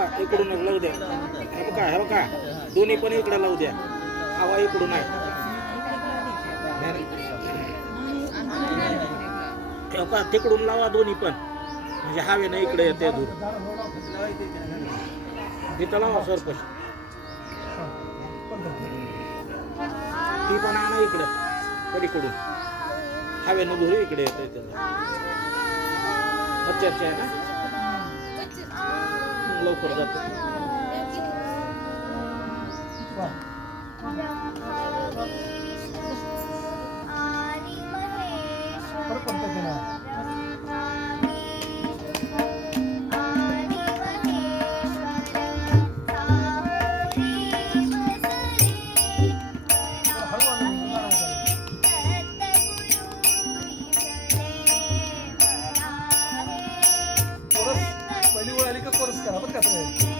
बघा इकडून लावू द्या. हे बघा दोन्ही पण इकडे लावू द्या. हवा इकडून आहे. हे बघा तिकडून लावा दोन्ही पण, म्हणजे हवेनं इकडे येते दूर. तिथं लावा सरपंच. ती पण आणा इकडं पलीकडून, हवेनं दूर इकडे येते त्याला. मच्छरची आहे ना, लवकर जातो. पहिली ओळ आली का कोरस करा बरं का.